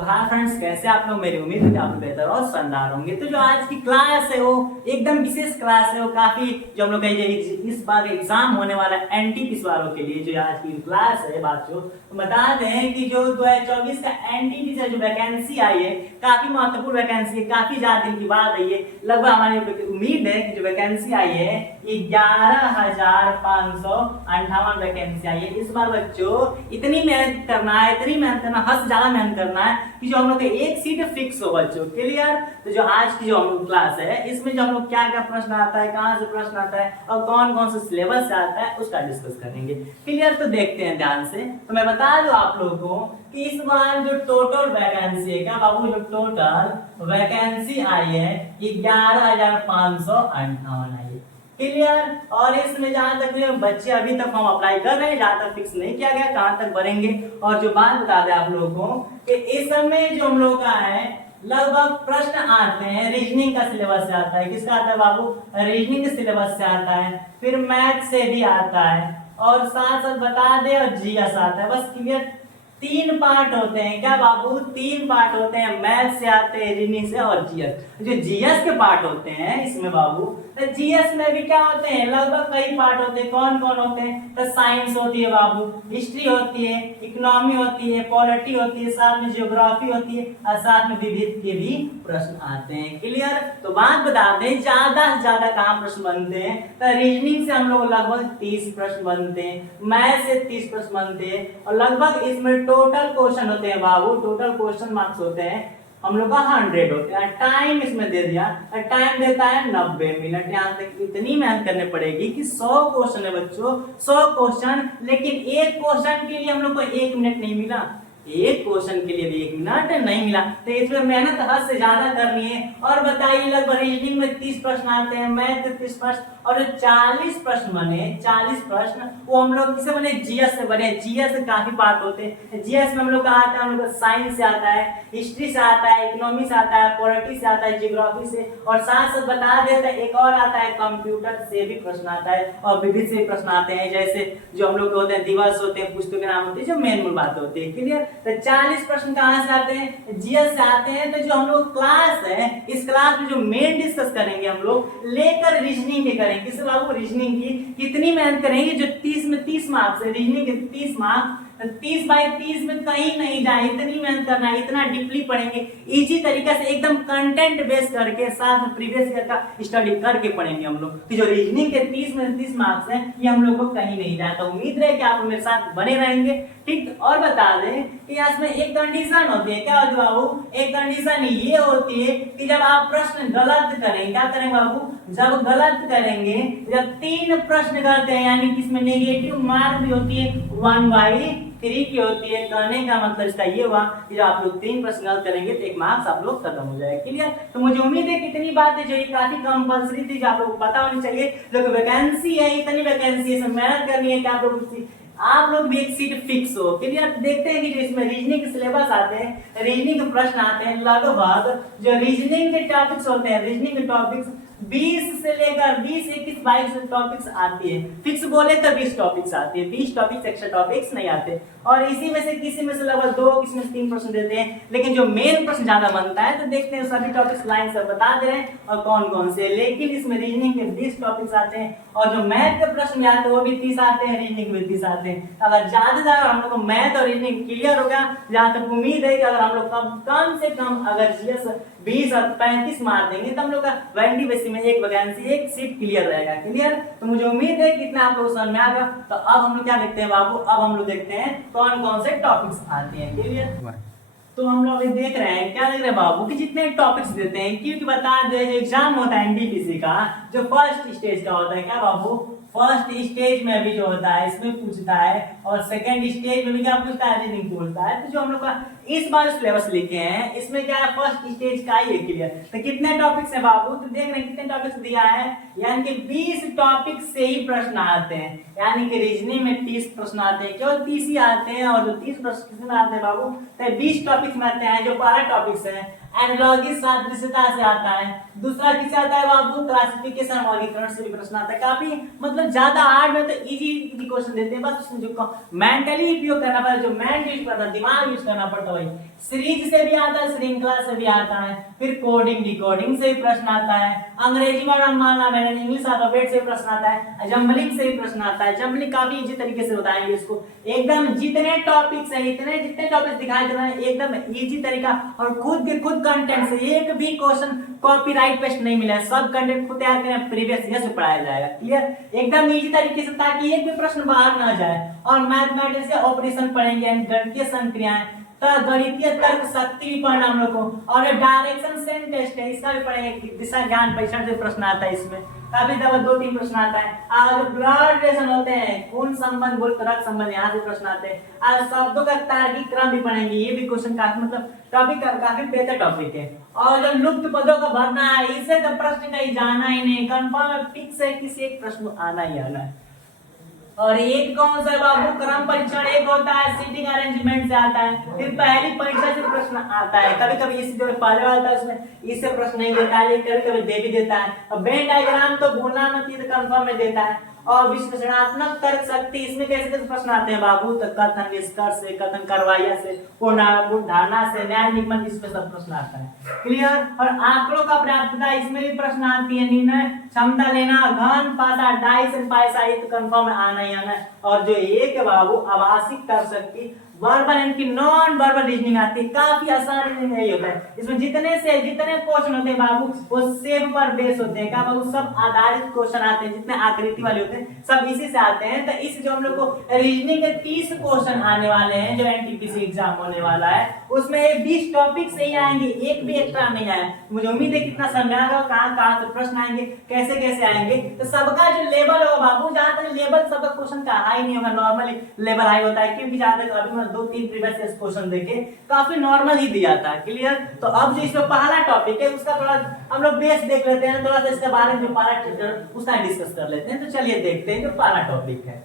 तो हाँ फ्रेंड्स, कैसे आप लोग? मेरी उम्मीद है कि आप लोग बेहतर और शानदार होंगे। तो जो आज की क्लास है वो एकदम विशेष क्लास है। वो काफी जो हम लोग कहेंगे इस बार एग्जाम होने वाला एनटीपीसी वालों के लिए जो आज की क्लास है बातचीत, तो बता दें कि जो 2024 का एनटीपीसी जो वैकेंसी आई है काफी महत्वपूर्ण वैकेंसी है, काफी ज्यादा दिन की बात आई है। लगभग हमारी उम्मीद है कि जो वैकेंसी आई है 11,558 वैकेंसी आई है इस बार। बच्चों इतनी मेहनत करना है, इतनी मेहनत करना, हद से ज्यादा मेहनत करना है कि जो हम लोग एक सीट फिक्स हो बच्चों। क्लियर? तो जो आज की जो हम लोग क्लास है इसमें जो हम लोग क्या क्या प्रश्न आता है, कहाँ से प्रश्न आता है और कौन कौन से सिलेबस से आता है उसका डिस्कस करेंगे। क्लियर? तो देखते हैं ध्यान से। तो मैं बता दूं आप लोगों को कि इस बार जो टोटल वैकेंसी है, क्या बाबू, जो टोटल वैकेंसी आई है 11,558 आई है। क्लियर? और इसमें जहां तक बच्चे अभी तक हम अप्लाई कर रहे हैं, जहां तक फिक्स नहीं किया गया कहां तक भरेंगे। और जो बात बता दें आप लोगों को कि इस समय जो हम लोग का है लगभग प्रश्न आते हैं रीजनिंग का सिलेबस से आता है। किसका आता है बाबू? रीजनिंग के सिलेबस से आता है, फिर मैथ से भी आता है और साथ साथ बता दे और जीएस आता है। बस क्लियर? तीन पार्ट होते हैं। क्या बाबू? तीन पार्ट होते हैं, मैथ से आते हैं, रीजनिंग से और जीएस। जो जीएस के पार्ट होते हैं इसमें बाबू, तो जीएस में भी क्या होते हैं, लगभग कई पार्ट होते हैं। कौन कौन होते हैं? तो साइंस होती है बाबू, हिस्ट्री होती है, इकोनॉमी होती है, पॉलिटी होती है, साथ में ज्योग्राफी होती है और साथ में विविध के भी प्रश्न आते हैं। क्लियर? तो बात बता दें ज्यादा से ज्यादा कहाँ प्रश्न बनते हैं, तो रीजनिंग से हम लोग लगभग 30 प्रश्न बनते हैं, मैथ से 30 प्रश्न बनते हैं और लगभग इसमें टोटल क्वेश्चन होते हैं बाबू, टोटल क्वेश्चन मार्क्स होते हैं हम लोग का 100 होते हैं। टाइम इसमें दे दिया, टाइम देता है 90 मिनट। यहाँ तक इतनी मेहनत करनी पड़ेगी कि 100 क्वेश्चन है बच्चों, 100 क्वेश्चन, लेकिन एक क्वेश्चन के लिए हम लोग को 1 मिनट नहीं मिला, एक क्वेश्चन के लिए भी 1 मिनट नहीं मिला। तो इसमें मेहनत हद से ज्यादा करनी है। और बताइए लगभग रीजनिंग में 30 प्रश्न आते हैं, मैथ 30 प्रश्न और जो 40 प्रश्न बने, 40 प्रश्न वो हम लोग किसे बने? जीएस से बने। जीएस से काफी पार्ट होते हैं। जीएस में हम लोग का आता है, हम लोग साइंस से आता है, हिस्ट्री से आता है, इकोनॉमी से आता है, पॉलिटी से आता है, ज्योग्राफी से और साथ साथ बता देता है एक और आता है कंप्यूटर से भी प्रश्न आता है और विविध से भी प्रश्न आते हैं। जैसे जो हम लोग होते हैं दिवस होते हैं, पुस्तकों के नाम होते हैं, जो मेन मूल बातें होती है। क्लियर? तो 40 प्रश्न कहाँ से आते हैं? जीएस से आते हैं। तो जो हम लोग क्लास है इस क्लास में जो मेन डिस्कस करेंगे हम लोग लेकर रीजनिंग के करेंगे। किस बाबू? रीजनिंग की कितनी मेहनत करेंगे? जो 30 में 30 मार्क्स है, रीजनिंग के 30 मार्क्स, 30 बाई 30 में कहीं नहीं जाए, इतनी मेहनत करना है, इतना डीपली पढ़ेंगे, इजी तरीका से एकदम कंटेंट बेस करके साथ में प्रीवियस ईयर का स्टडी करके पढ़ेंगे हम लोग। तो जो रीजनिंग के 30 में 30 मार्क्स हैं ये हम लोग को कहीं नहीं जाए। तो उम्मीद है कि आप मेरे साथ बने रहेंगे। ठीक? और बता दें कि इसमें एक कंडीशन होती है। क्या होती है बाबू? एक कंडीशन ये होती है कि जब आप प्रश्न गलत करें, क्या करेंगे बाबू? जब गलत करेंगे, जब 3 प्रश्न करते हैं यानी कि इसमें नेगेटिव मार्क भी होती है 1/3 की होती है। कहने का मतलब इसका ये हुआ कि जब आप लोग 3 प्रश्न गलत करेंगे तो 1 मार्क्स आप लोग खत्म हो जाएगा। क्लियर? तो मुझे उम्मीद है कि इतनी बातें जो ये काफी कंपल्सरी थी, जो आप लोग पता होनी चाहिए। जो वैकेंसी है, इतनी वैकेंसी है, मेहनत करनी है कि आप लोग भी एक सीट फिक्स हो। क्लियर? देखते हैं कि जो इसमें रीजनिंग के सिलेबस आते हैं, रीजनिंग के प्रश्न आते हैं, लगभग जो रीजनिंग के टॉपिक्स होते हैं, रीजनिंग के टॉपिक्स 20 से लेकर 20, 21, 22 टॉपिक्स आती है। फिक्स बोले तो 20 टॉपिक्स आती है, 20 टॉपिक्स, एक्स्ट्रा टॉपिक्स नहीं आते। और इसी में से किसी में से लगभग 2, किसी में से 3 प्रश्न देते हैं, लेकिन जो मेन प्रश्न ज्यादा बनता है तो देखते हैं सभी टॉपिक्स लाइन से बता दे रहे हैं और कौन कौन से। लेकिन इसमें रीजनिंग के 20 टॉपिक्स आते हैं और जो मैथ के प्रश्न आते हैं वो भी 30 आते हैं, रीजनिंग में 30 आते हैं। अगर ज्यादा हम लोग को मैथ और रीजनिंग क्लियर हो गया, जहां तक उम्मीद है कि अगर हम लोग कम से कम अगर जीएस 20 और 35 मार देंगे तो हम लोग का वैलिडिटी बेसिस में एक वैकेंसी, एक सीट क्लियर रहेगा। क्लियर? तो मुझे उम्मीद है कि इतना आप लोग समझ में आ गया। तो अब हम लोग क्या देखते हैं बाबू? अब हम लोग देखते हैं कौन कौन से टॉपिक्स आते हैं। क्लियर? तो हम लोग देख रहे हैं, क्या देख रहे हैं बाबू, कि जितने टॉपिक्स देते हैं, क्योंकि बता दे जो एग्जाम होता है एनटीपीसी का जो फर्स्ट स्टेज का होता है, क्या बाबू? फर्स्ट स्टेज में भी जो होता है इसमें पूछता है और सेकंड स्टेज में भी क्या पूछता है? रीजनिंग पूछता है। तो जो हम लोग का इस बार सिलेबस लिखे हैं इसमें क्या है? फर्स्ट स्टेज का ही है। क्लियर? तो कितने टॉपिक्स है बाबू? तो देख रहे हैं कितने टॉपिक्स दिया है, यानी कि 20 टॉपिक से ही प्रश्न आते हैं। यानी कि रीजनिंग में 30 प्रश्न आते हैं, केवल 30 ही आते हैं। और जो 30 प्रश्न किसमें आते हैं बाबू? तो 20 टॉपिक्स में आते हैं। जो 12 टॉपिक्स हैं एनालॉजी सादृश्यता से आता है। दूसरा किससे आता है बाबू, क्लासिफिकेशन वर्गीकरण से भी प्रश्न आता है। काफी मतलब ज्यादा हार्ड में तो इजी क्वेश्चन देते हैं, बस उसमें जो मेंटली उपयोग करना पड़ता है, जो माइंड यूज करना, दिमाग यूज करना पड़ता है। भाई सीरीज से भी आता है, श्रृंखला से भी आता है, फिर कोडिंग डिकोडिंग से भी प्रश्न आता है, अंग्रेजी वर्ड मानना मैंने, इंग्लिश अल्फाबेट से भी प्रश्न आता है, जंबलिंग से भी प्रश्न आता है। जंबलिंग काफी इजी तरीके से बताएंगे इसको, एकदम जितने टॉपिक्स हैं, इतने जितने टॉपिक्स दिखाई दे रहे हैं एकदम इजी तरीका, और खुद के खुद कंटेंट से एक भी क्वेश्चन कॉपीराइट पेस्ट नहीं मिला है, सब कंटेंट खुद तैयार करना, प्रीवियस ईयर से पढ़ाया जाएगा। क्लियर, एकदम इजी तरीके से, ताकि एक भी प्रश्न बाहर ना जाए। और मैथमेटिक्स के ऑपरेशन पढ़ेंगे, गणितीय संक्रियाएं, गणितीय तर्क शक्ति भी पढ़ना हम लोग को, और डायरेक्शन सेंस टेस्ट है इसका भी पढ़ेंगे, दिशा ज्ञान परीक्षण से प्रश्न आता है इसमें, काफी दफा 2-3 प्रश्न आता है। और ब्लड रिलेशन होते हैं, खून संबंध बोल रक्त संबंध, यहाँ से प्रश्न आते हैं। और शब्दों का तार्किक क्रम भी पढ़ेंगे, ये भी क्वेश्चन काफी मतलब टॉपिक काफी बेहतर टॉपिक है। और जो लुप्त पदों का भरना है, इससे तो प्रश्न कहीं जाना ही नहीं, कंफर्म है, फिक्स है, किसी एक प्रश्न आना ही आना है। और एक कौन सा बाबू, क्रम परीक्षण एक होता है, सीटिंग अरेंजमेंट से आता है, फिर पहली परीक्षा से प्रश्न आता है। कभी कभी इसी जो पहले वाला था उसमें इससे प्रश्न नहीं देता है, लेकिन कभी कभी दे भी देता है। और वेन डायग्राम तो भूलना मत, ये तो कंफर्म में देता है। और विश्लेषणात्मक तर्क शक्ति, इसमें कैसे कैसे प्रश्न आते हैं बाबू, तो कथन निष्कर्ष से, कथन करवाइया से, पूर्ण धारणा से, न्याय निगमन, इसमें सब प्रश्न आता है। क्लियर। और आंकड़ों का पर्याप्तता, इसमें भी प्रश्न आती है। निर्णय क्षमता लेना, घन पासा डाइस एंड पाइसा, ये तो कंफर्म में आना ही आना है। और जो एक है बाबू आभासिक तर्क शक्ति, वर्बल इनकी नॉन वर्बल रीजनिंग आती है, काफी आसान रीजनिंग नहीं होता है इसमें। जितने क्वेश्चन होते हैं बाबू वो सेम पर बेस होते हैं, क्या बाबू, सब आधारित क्वेश्चन आते हैं, जितने आकृति वाले होते हैं सब इसी से आते हैं। तो इस जो हम लोग को रीजनिंग के 30 क्वेश्चन आने वाले हैं, जो एनटीपीसी एग्जाम होने वाला है, उसमें 20 टॉपिक से ही आएंगे, एक भी एक्स्ट्रा नहीं आया। मुझे उम्मीद है कितना समझ आएगा, कहाँ से प्रश्न आएंगे, कैसे कैसे आएंगे। तो सबका जो लेवल होगा बाबू, जहाँ तक लेवल सबका क्वेश्चन का हाई नहीं होगा, नॉर्मली लेवल हाई होता है, क्योंकि जहाँ तक अभी 2-3 प्रीवियस क्वेश्चन देखे काफी नॉर्मल ही दिया था। क्लियर। तो अब जो इसमें पहला टॉपिक है उसका थोड़ा हम लोग बेस देख लेते हैं, थोड़ा सा इसके बारे में जो पहला उसका डिस्कस कर लेते हैं। तो चलिए देखते हैं जो पहला टॉपिक है।